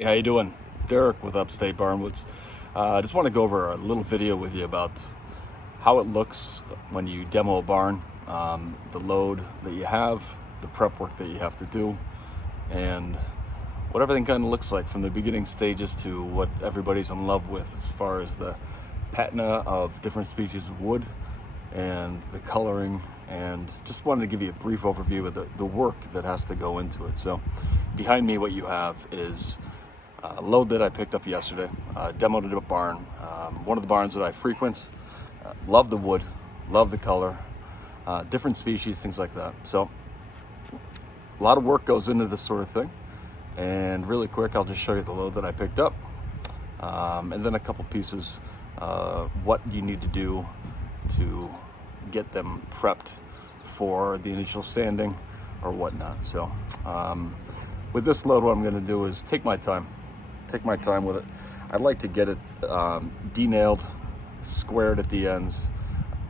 Hey, how you doing? Derek with Upstate Barnwoods. I just want to go over a little video with you about how it looks when you demo a barn, the load that you have, the prep work that you have to do, and what everything kind of looks like from the beginning stages to what everybody's in love with as far as the patina of different species of wood and the coloring. And just wanted to give you a brief overview of the work that has to go into it. So behind me, what you have is a load that I picked up yesterday, demoed at a barn, one of the barns that I frequent. Love the wood, love the color, different species, things like that. So a lot of work goes into this sort of thing. And really quick, I'll just show you the load that I picked up, and then a couple pieces, what you need to do to get them prepped for the initial sanding or whatnot. So with this load, what I'm going to do is take my time with it. I'd like to get it de-nailed, squared at the ends.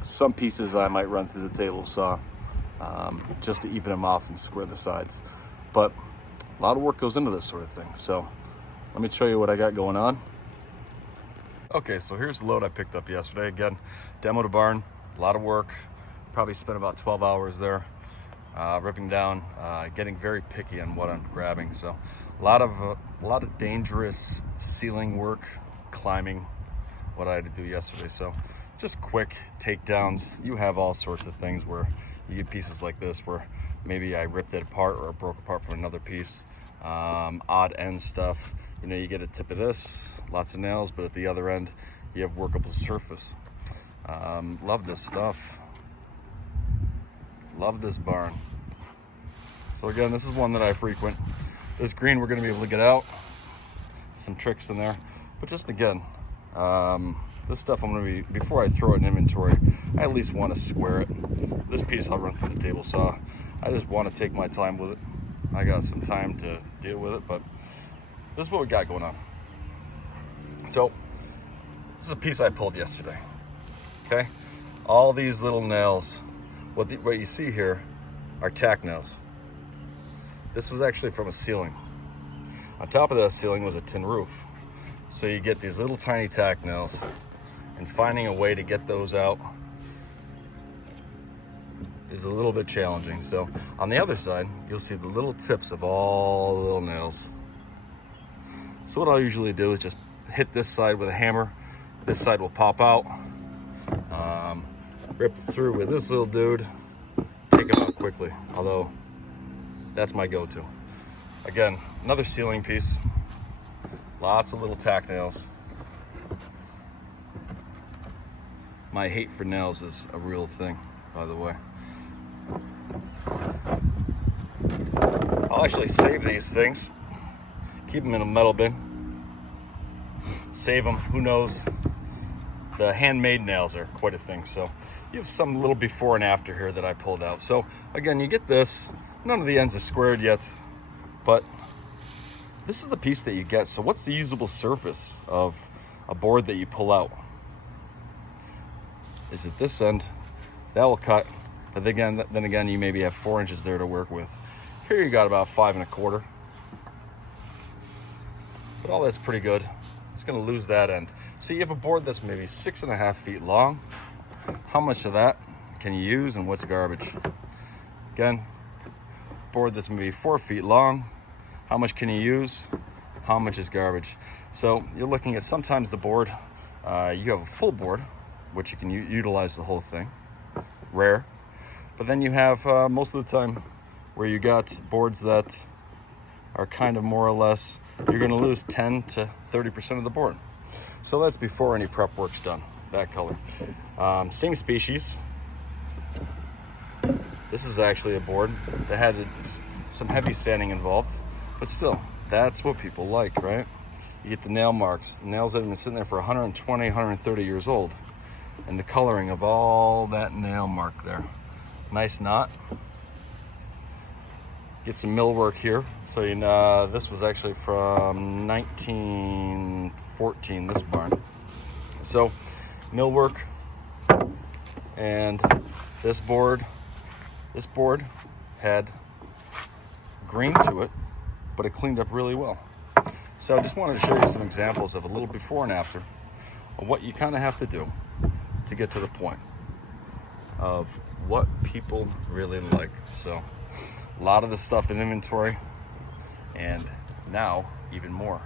Some pieces I might run through the table saw just to even them off and square the sides. But a lot of work goes into this sort of thing. So let me show you what I got going on. Okay, so here's the load I picked up yesterday. Again, demoed a barn, a lot of work. Probably spent about 12 hours there, ripping down, getting very picky on what I'm grabbing. So a lot of dangerous sealing work, climbing, what I had to do yesterday. So just quick takedowns. You have all sorts of things where you get pieces like this where maybe I ripped it apart or broke apart from another piece. Odd end stuff. You know, you get a tip of this, lots of nails, but at the other end, you have workable surface. Love this stuff. Love this barn. So again, this is one that I frequent. This green we're going to be able to get out. Some tricks in there. But just again, this stuff I'm going to be, before I throw it in inventory, I at least want to square it. This piece I'll run through the table saw. I just want to take my time with it. I got some time to deal with it, but this is what we got going on. So this is a piece I pulled yesterday. Okay, all these little nails. What you see here are tack nails. This was actually from a ceiling. On top of that ceiling was a tin roof. So you get these little tiny tack nails, and finding a way to get those out is a little bit challenging. So on the other side, you'll see the little tips of all the little nails. So what I'll usually do is just hit this side with a hammer. This side will pop out. Rip through with this little dude, take it out quickly, although that's my go-to. Again, another ceiling piece, lots of little tack nails. My hate for nails is a real thing, by the way. I'll actually save these things, keep them in a metal bin, save them, who knows. The handmade nails are quite a thing. So you have some little before and after here that I pulled out. So again, you get this, none of the ends are squared yet, but this is the piece that you get. So what's the usable surface of a board that you pull out? Is it this end? That will cut, but then again, you maybe have 4 inches there to work with. Here you got about 5 1/4. But all that's pretty good. It's gonna lose that end. So you have a board that's maybe 6.5 feet long. How much of that can you use and what's garbage? Again, board that's maybe 4 feet long. How much can you use? How much is garbage? So you're looking at sometimes the board, you have a full board, which you can utilize the whole thing. Rare. But then you have most of the time where you got boards that are kind of more or less, you're going to lose 10 to 30% of the board. So that's before any prep work's done, that color. Same species. This is actually a board that had some heavy sanding involved, but still, that's what people like, right? You get the nail marks, the nails that have been sitting there for 120, 130 years old, and the coloring of all that nail mark there. Nice knot. Get some millwork here. So you know, this was actually from 1914, this barn. So millwork, and this board had green to it, but it cleaned up really well. So I just wanted to show you some examples of a little before and after of what you kind of have to do to get to the point of what people really like. So a lot of the stuff in inventory, and now even more.